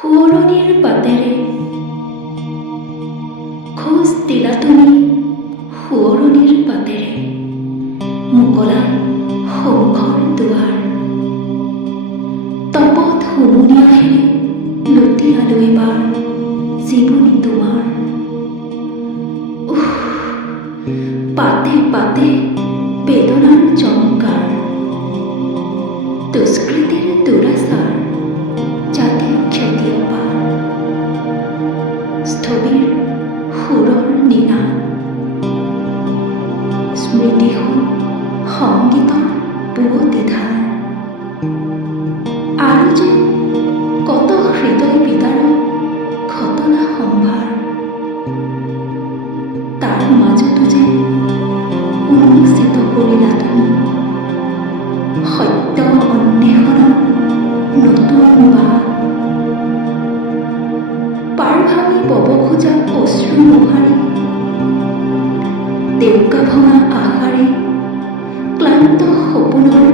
সোঁৱৰণিৰ বাটেৰে খোজ দিলা তুমি, সোঁৱৰণিৰ বাটেৰে মোকলাই সন্মুখৰ দুৱাৰ। তপত হুমুনিয়াহেৰে লুটিয়ালো এবাৰ জীৱনী তোমাৰ। পাতে পাতে বেদনাৰ চমকাৰ, দুষ্কৃতিৰ দুৰাচাৰ, জাতীয় ক্ষতি অপাৰ। স্থবিৰ সুৰৰ নিনাদ, স্মৃতি হ'ল সংগীতৰ পুৱতি ধাৰ। আৰু যে কত হৃদয় বিদাৰক ঘটনা সম্ভাৰ, তাৰ মাজতো যে উন্মোচিত কৰিলা তুমি সত্য অন্বেষণৰ নতুন বাট। পাৰ ভাঙি বব খোজা অশ্ৰু মোহাৰি, ডেউকা ভঙা আশাৰে ক্লান্ত সপোনৰ